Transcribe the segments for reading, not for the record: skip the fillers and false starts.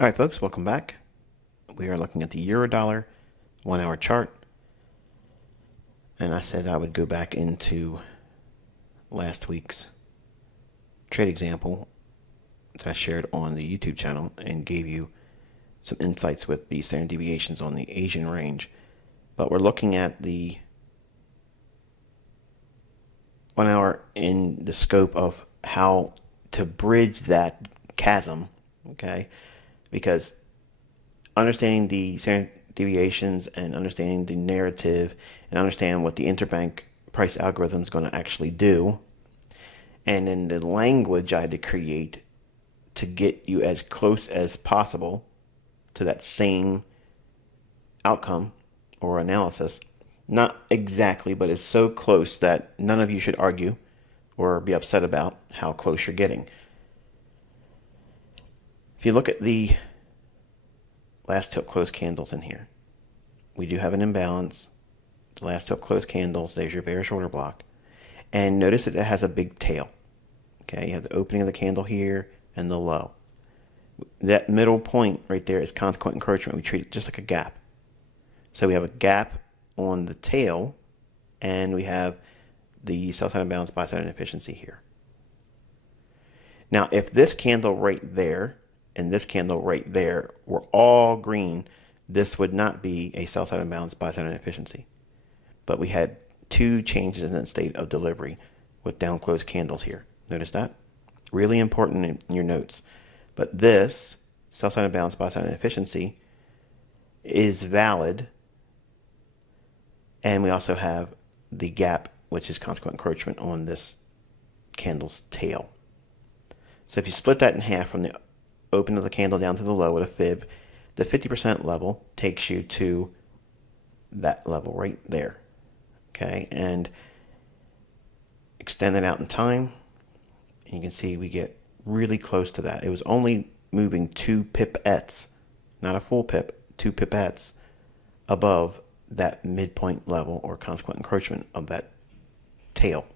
All right, folks, welcome back. We are looking at the Eurodollar 1 hour chart. And I said I would go back into last week's trade example that I shared on the YouTube channel and gave you some insights with the standard deviations on the Asian range. But we're looking at the 1 hour in the scope of how to bridge that chasm, okay? Because understanding the standard deviations and understanding the narrative and understand what the interbank price algorithm is going to actually do, and then the language I had to create to get you as close as possible to that same outcome or analysis. Not exactly, but it's so close that none of you should argue or be upset about how close you're getting. If you look at the last till close candles in here, we do have an imbalance. The last till close candles, there's your bearish order block. And notice that it has a big tail. Okay, you have the opening of the candle here and the low. That middle point right there is consequent encroachment. We treat it just like a gap. So we have a gap on the tail, and we have the sell side imbalance, buy side inefficiency here. Now, if this candle right there and this candle right there were all green, this would not be a sell side imbalance, buy side inefficiency. But we had two changes in the state of delivery with down closed candles here. Notice that? Really important in your notes. But this sell side imbalance, buy side inefficiency is valid. And we also have the gap, which is consequent encroachment on this candle's tail. So if you split that in half from the open of the candle down to the low with a fib, the 50% level takes you to that level right there. Okay, and extend it out in time, and you can see we get really close to that. It was only moving 2 pipettes, not a full pip, 2 pipettes above that midpoint level or consequent encroachment of that tail.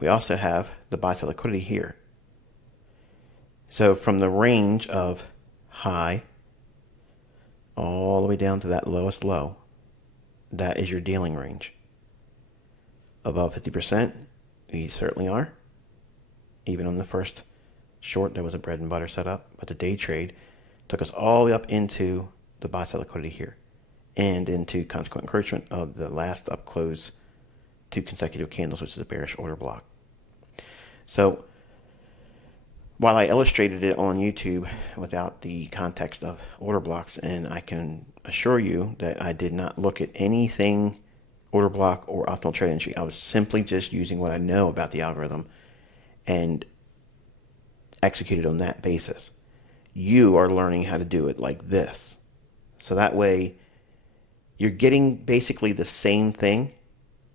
We also have the buy side liquidity here. So from the range of high all the way down to that lowest low, that is your dealing range. Above 50%, we certainly are. Even on the first short, there was a bread and butter setup, but the day trade took us all the way up into the buy side liquidity here and into consequent encroachment of the last up close 2 consecutive candles, which is a bearish order block. So while I illustrated it on YouTube without the context of order blocks, and I can assure you that I did not look at anything order block or optimal trade entry. I was simply just using what I know about the algorithm and executed on that basis. You are learning how to do it like this. So that way you're getting basically the same thing.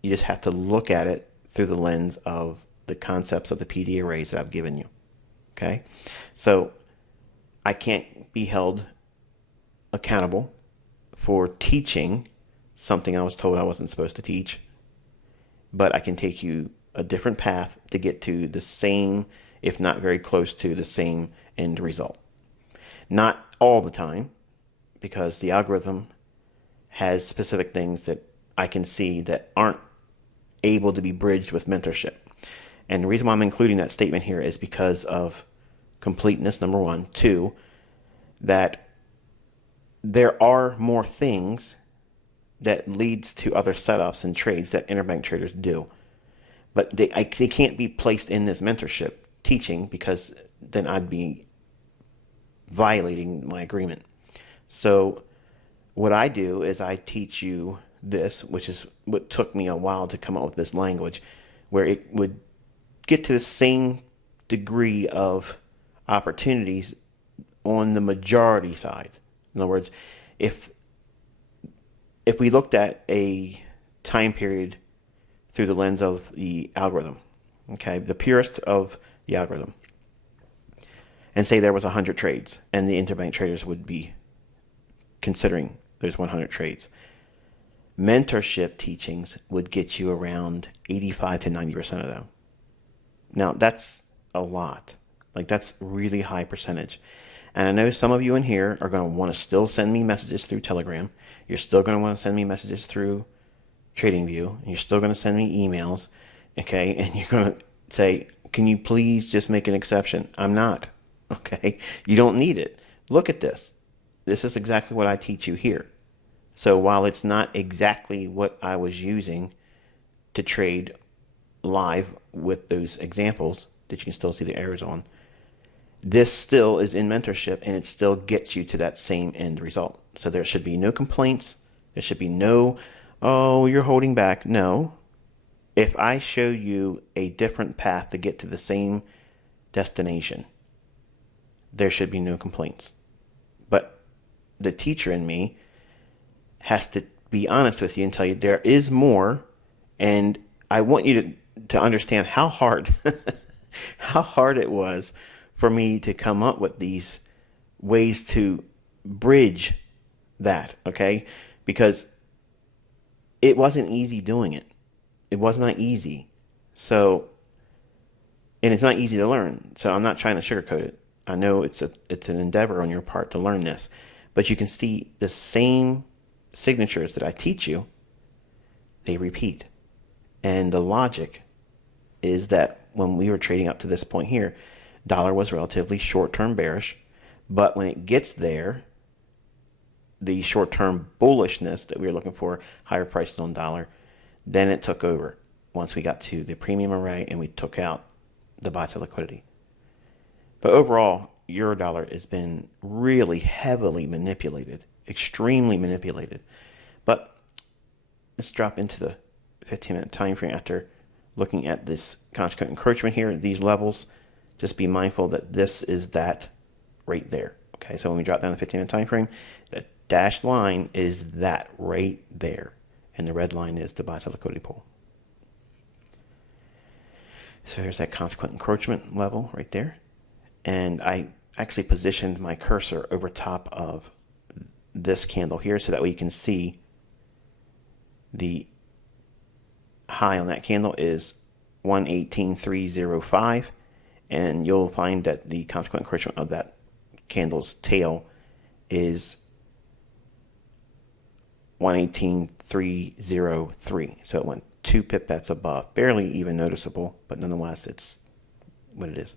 You just have to look at it through the lens of the concepts of the PD arrays that I've given you. Okay, so I can't be held accountable for teaching something I was told I wasn't supposed to teach, but I can take you a different path to get to the same, if not very close to the same end result. Not all the time, because the algorithm has specific things that I can see that aren't able to be bridged with mentorship. And the reason why I'm including that statement here is because of completeness, number one. Two, that there are more things that leads to other setups and trades that interbank traders do. But they can't be placed in this mentorship teaching, because then I'd be violating my agreement. So what I do is I teach you this, which is what took me a while to come up with this language, where it would get to the same degree of opportunities on the majority side. In other words, if we looked at a time period through the lens of the algorithm, okay, the purest of the algorithm, and say there was 100 trades, and the interbank traders would be considering those 100 trades, mentorship teachings would get you around 85 to 90% of them. Now, that's a lot, Like that's really high percentage. And I know some of you in here are going to want to still send me messages through Telegram. You're still going to want to send me messages through TradingView. And you're still going to send me emails. Okay. And you're going to say, can you please just make an exception? I'm not. Okay. You don't need it. Look at this. This is exactly what I teach you here. So while it's not exactly what I was using to trade live with those examples that you can still see the arrows on, this still is in mentorship and it still gets you to that same end result. So there should be no complaints. There should be no, oh, you're holding back. No. If I show you a different path to get to the same destination, there should be no complaints. But the teacher in me has to be honest with you and tell you there is more, and I want you to understand how hard how hard it was for me to come up with these ways to bridge that, okay? Because it wasn't easy doing it. It was not easy. So, and it's not easy to learn. So I'm not trying to sugarcoat it. I know it's an endeavor on your part to learn this, but you can see the same signatures that I teach you, they repeat. And the logic is that when we were trading up to this point here, dollar was relatively short-term bearish, but when it gets there, the short-term bullishness that we were looking for, higher prices on dollar, then it took over once we got to the premium array and we took out the buy-side liquidity. But overall, euro dollar has been really heavily manipulated, extremely manipulated. But let's drop into the 15-minute time frame after looking at this consequent encroachment here, these levels. Just be mindful that this is that right there. Okay, so when we drop down the 15-minute time frame, the dashed line is that right there. And the red line is the buy-side liquidity pool. So here's that consequent encroachment level right there. And I actually positioned my cursor over top of this candle here so that way you can see the high on that candle is 118.305, and you'll find that the consequent encroachment of that candle's tail is 118.303. So it went 2 pips above, barely even noticeable, but nonetheless it's what it is.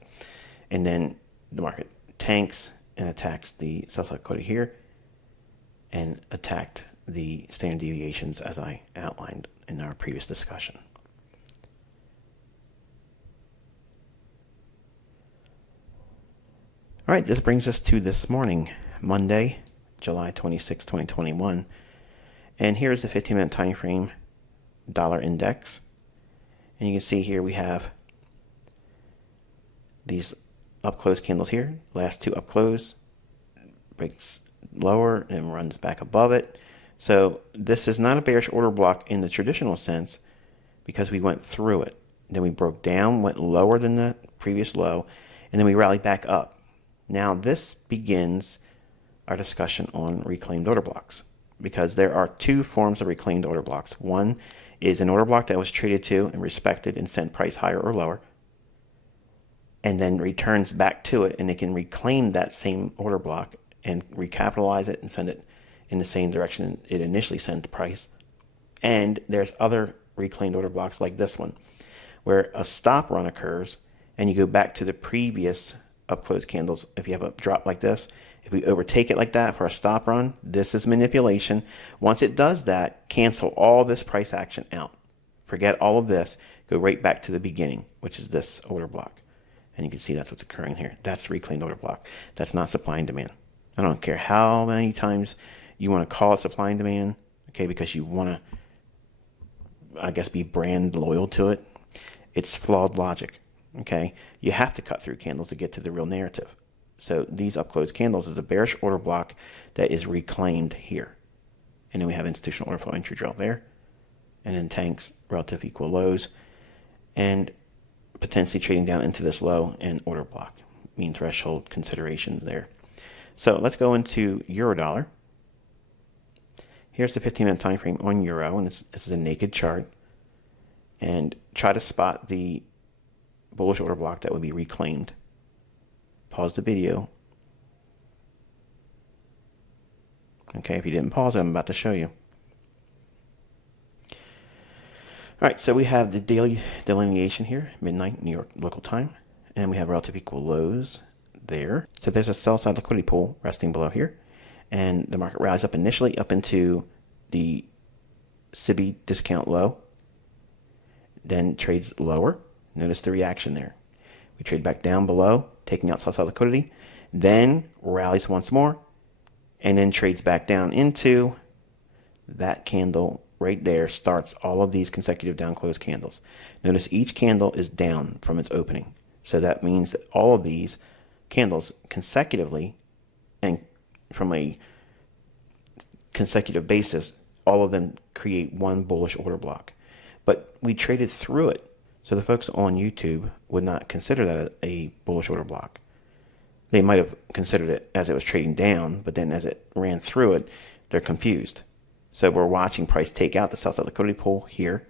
And then the market tanks and attacks the sell side liquidity here and attacked the standard deviations as I outlined in our previous discussion. All right, this brings us to this morning, Monday, July 26, 2021. And here's the 15-minute time frame dollar index. And you can see here we have these up close candles here. Last two up close, breaks lower and runs back above it. So this is not a bearish order block in the traditional sense because we went through it. Then we broke down, went lower than the previous low, and then we rallied back up. Now this begins our discussion on reclaimed order blocks, because there are two forms of reclaimed order blocks. One is an order block that was traded to and respected and sent price higher or lower, and then returns back to it, and it can reclaim that same order block and recapitalize it and send it in the same direction it initially sent the price. And there's other reclaimed order blocks like this one, where a stop run occurs and you go back to the previous up close candles. If you have a drop like this, if we overtake it like that for a stop run, this is manipulation. Once it does that, cancel all this price action out. Forget all of this. Go right back to the beginning, which is this order block. And you can see that's what's occurring here. That's the reclaimed order block. That's not supply and demand. I don't care how many times you want to call it supply and demand, okay, because you want to, I guess, be brand loyal to it. It's flawed logic, okay? You have to cut through candles to get to the real narrative. So these up close candles is a bearish order block that is reclaimed here. And then we have institutional order flow entry drill there. And then tanks, relative equal lows, and potentially trading down into this low and order block, mean threshold considerations there. So let's go into euro dollar. Here's the 15-minute time frame on euro, and this is a naked chart. And try to spot the bullish order block that would be reclaimed. pause the video. Okay, if you didn't pause it, I'm about to show you. All right, so we have the daily delineation here, midnight New York local time, and we have relative equal lows there. So there's a sell side liquidity pool resting below here, and the market rallies up initially up into the SIBI discount low, then trades lower. Notice the reaction there. We trade back down below, taking out sell side liquidity, then rallies once more, and then trades back down into that candle right there. Starts all of these consecutive down close candles. Notice each candle is down from its opening. So that means that all of these candles consecutively and from a consecutive basis, all of them create one bullish order block. But we traded through it. So the folks on YouTube would not consider that a bullish order block. They might have considered it as it was trading down, but then as it ran through it, they're confused. So we're watching price take out the sell side liquidity pool here,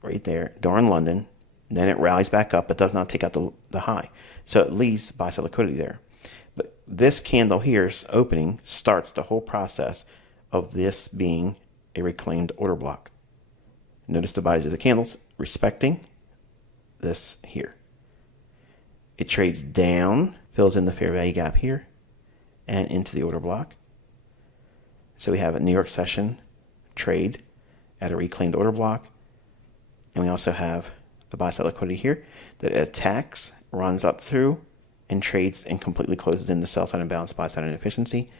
right there, during London. Then it rallies back up, but does not take out the high. So it leaves buy side liquidity there. But this candle here's opening starts the whole process of this being a reclaimed order block. Notice the bodies of the candles respecting this here. It trades down, fills in the fair value gap here, and into the order block. So we have a New York session trade at a reclaimed order block. And we also have the buy side liquidity here that attacks, runs up through, and trades and completely closes in the sell side imbalance, buy side inefficiency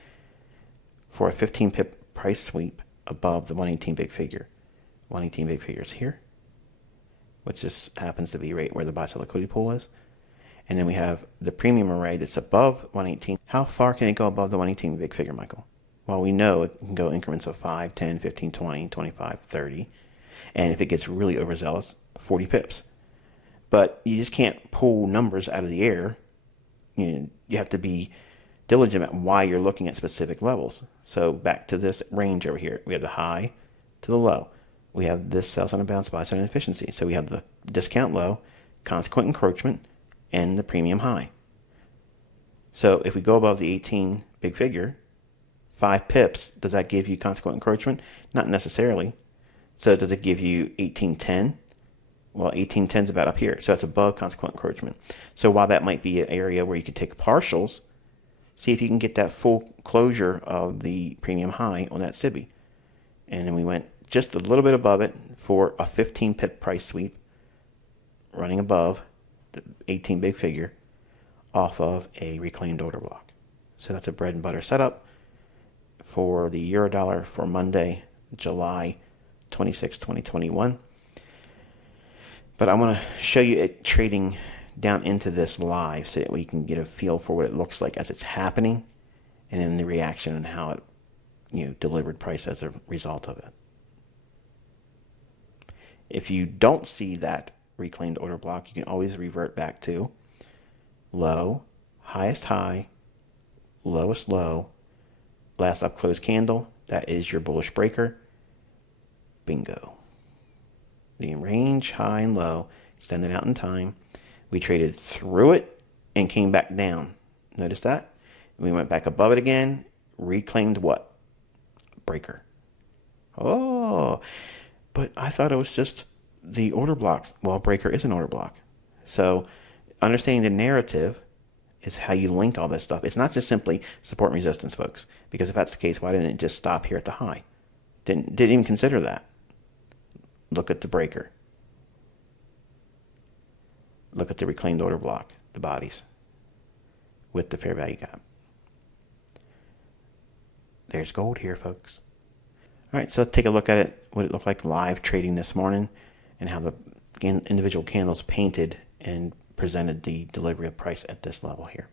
for a 15 pip price sweep above the 118 big figure. 118 big figures here, which just happens to be right where the buy side liquidity pool is. And then we have the premium array that's above 118. How far can it go above the 118 big figure, Michael? Well, we know it can go increments of 5, 10, 15, 20, 25, 30. And if it gets really overzealous, 40 pips. But you just can't pull numbers out of the air. You have to be diligent at why you're looking at specific levels. So back to this range over here. We have the high to the low. We have this sell side imbalance, buy side inefficiency. So we have the discount low, consequent encroachment, and the premium high. So if we go above the 18 big figure, 5 pips, does that give you consequent encroachment? Not necessarily. So does it give you 1810? Well, 1810 is about up here, so that's above consequent encroachment. So while that might be an area where you could take partials, see if you can get that full closure of the premium high on that SIBI. And then we went just a little bit above it for a 15 pip price sweep, running above the 18 big figure off of a reclaimed order block. So that's a bread and butter setup for the euro dollar for Monday, July 26, 2021. But I want to show you it trading down into this live so that we can get a feel for what it looks like as it's happening, and then the reaction and how it delivered price as a result of it. If you don't see that reclaimed order block, you can always revert back to low, highest high, lowest low, last up close candle. That is your bullish breaker. Bingo. The range, high and low, extended out in time. We traded through it and came back down. Notice that? We went back above it again, reclaimed what? Breaker. Oh, but I thought it was just the order blocks. Well, breaker is an order block. So understanding the narrative is how you link all this stuff. It's not just simply support and resistance, folks. Because if that's the case, why didn't it just stop here at the high? Didn't even consider that. Look at the breaker. Look at the reclaimed order block, the bodies, with the fair value gap. There's gold here, folks. All right, so let's take a look at it, what it looked like live trading this morning, and how the individual candles painted and presented the delivery of price at this level here.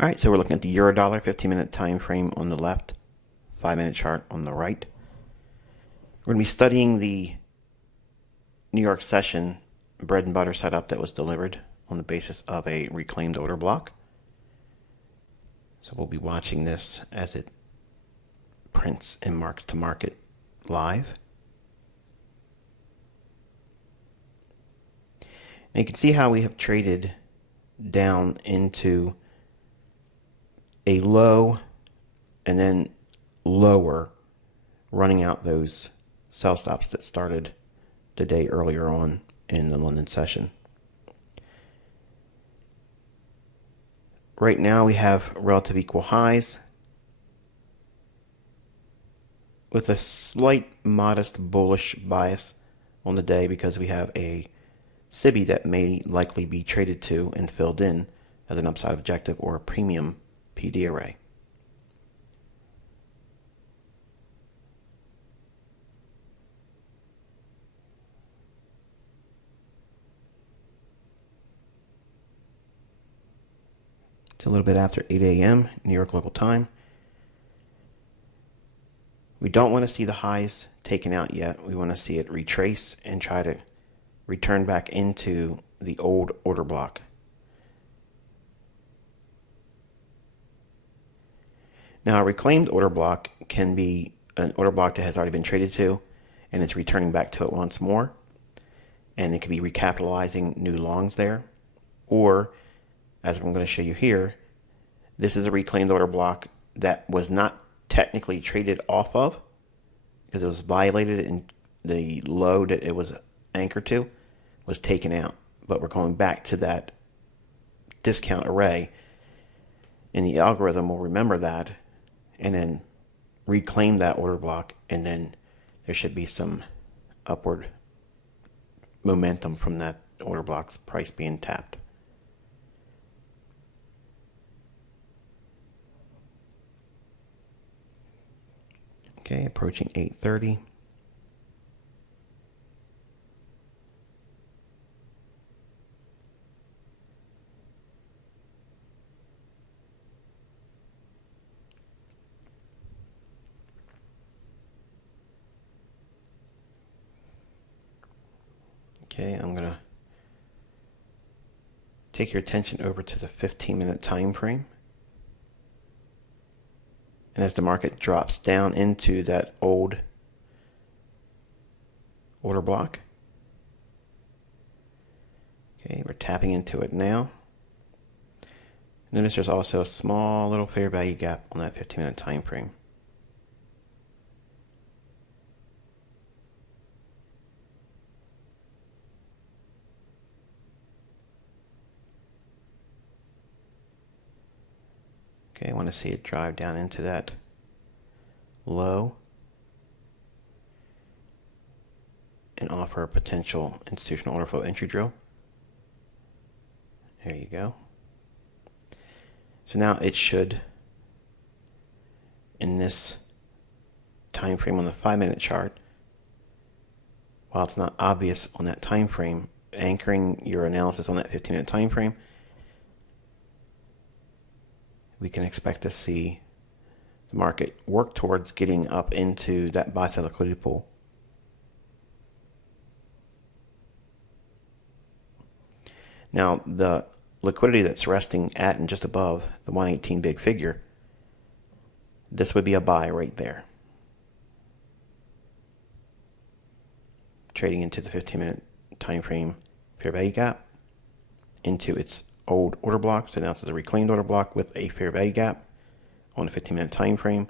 All right, so we're looking at the euro dollar 15-minute time frame on the left, 5-minute chart on the right. We're going to be studying the New York session bread and butter setup that was delivered on the basis of a reclaimed order block. So we'll be watching this as it prints and marks to market live. And you can see how we have traded down into a low and then lower, running out those sell stops that started the day earlier on in the London session. Right now we have relative equal highs with a slight modest bullish bias on the day because we have a SIBI that may likely be traded to and filled in as an upside objective or a premium PD array. It's a little bit after 8 a.m. New York local time. We don't want to see the highs taken out yet. We want to see it retrace and try to return back into the old order block. Now, a reclaimed order block can be an order block that has already been traded to, and it's returning back to it once more. And it could be recapitalizing new longs there. Or, as I'm going to show you here, this is a reclaimed order block that was not technically traded off of because it was violated and the low that it was anchored to was taken out. But we're going back to that discount array, and the algorithm will remember that and then reclaim that order block, and then there should be some upward momentum from that order block's price being tapped. Okay, approaching 8:30. Okay, I'm going to take your attention over to the 15-minute time frame. And as the market drops down into that old order block, okay, we're tapping into it now. Notice there's also a small little fair value gap on that 15-minute time frame. Okay, I want to see it drive down into that low and offer a potential institutional order flow entry drill. There you go. So now it should, in this time frame on the 5-minute chart, while it's not obvious on that time frame, anchoring your analysis on that 15-minute time frame, we can expect to see the market work towards getting up into that buy-side liquidity pool. Now, the liquidity that's resting at and just above the 118 big figure, this would be a buy right there. Trading into the 15-minute time frame fair value gap, into its old order block. So now it's a reclaimed order block with a fair value gap on the 15-minute time frame.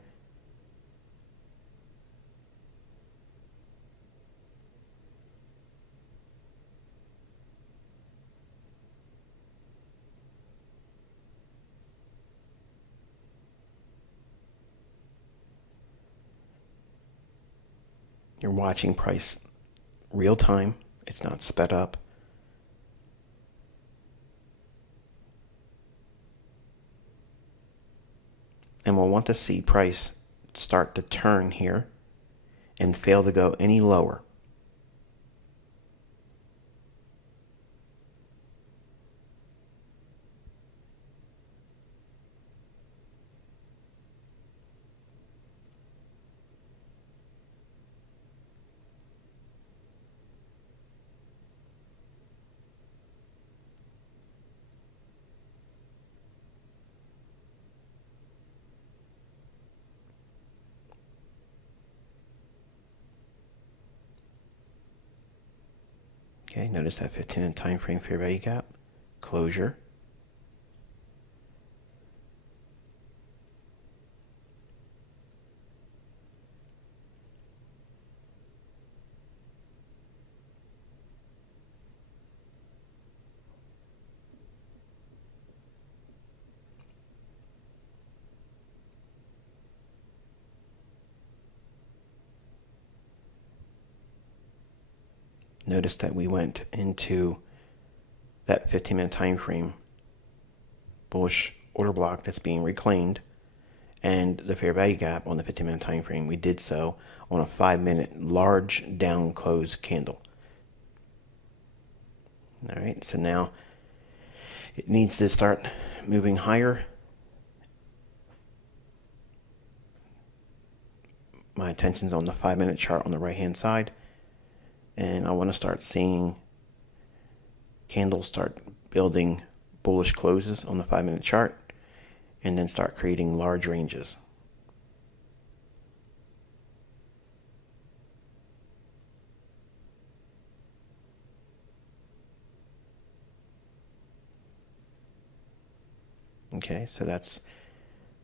You're watching price real time. It's not sped up. And we'll want to see price start to turn here and fail to go any lower. Okay, notice that 15-minute time frame fair value gap, closure, notice that we went into that 15-minute time frame bullish order block that's being reclaimed, and the fair value gap on the 15-minute time frame, we did so on a 5-minute large down close candle. All right, so now it needs to start moving higher. My attention's on the 5-minute chart on the right hand side, and I want to start seeing candles start building bullish closes on the 5-minute chart, and then start creating large ranges. Okay, so that's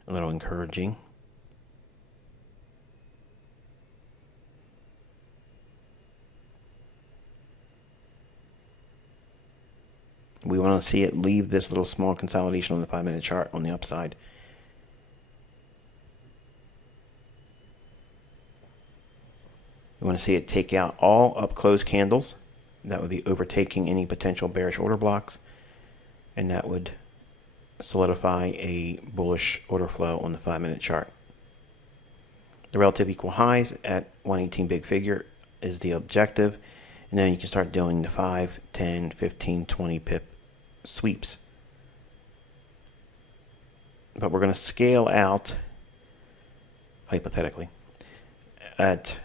a little encouraging. We want to see it leave this little small consolidation on the 5-minute chart on the upside. We want to see it take out all up close candles. That would be overtaking any potential bearish order blocks, and that would solidify a bullish order flow on the 5-minute chart. The relative equal highs at 118 big figure is the objective, and then you can start doing the 5, 10, 15, 20 pip sweeps. But we're going to scale out, hypothetically, at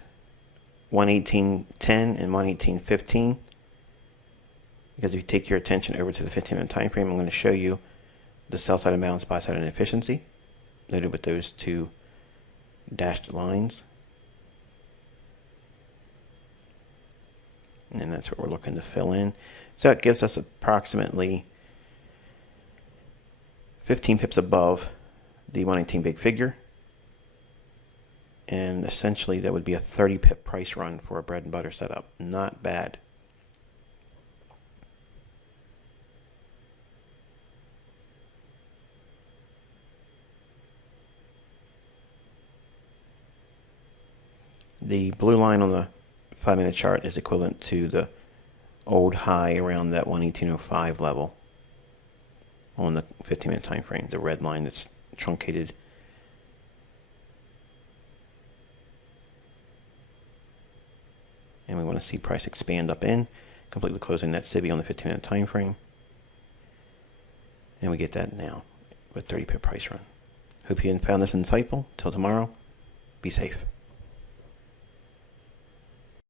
118.10 and 118.15, because if you take your attention over to the 15-minute time frame, I'm going to show you the sell side imbalance, buy side inefficiency, noted with those two dashed lines. And that's what we're looking to fill in. So it gives us approximately 15 pips above the 118 big figure. And essentially that would be a 30 pip price run for a bread and butter setup. Not bad. The blue line on the 5-minute chart is equivalent to the old high around that 118.05 level on the 15-minute time frame. The red line that's truncated. And we want to see price expand up in, completely closing that CIBI on the 15-minute time frame. And we get that now with 30 pip price run. Hope you found this insightful. Till tomorrow, be safe.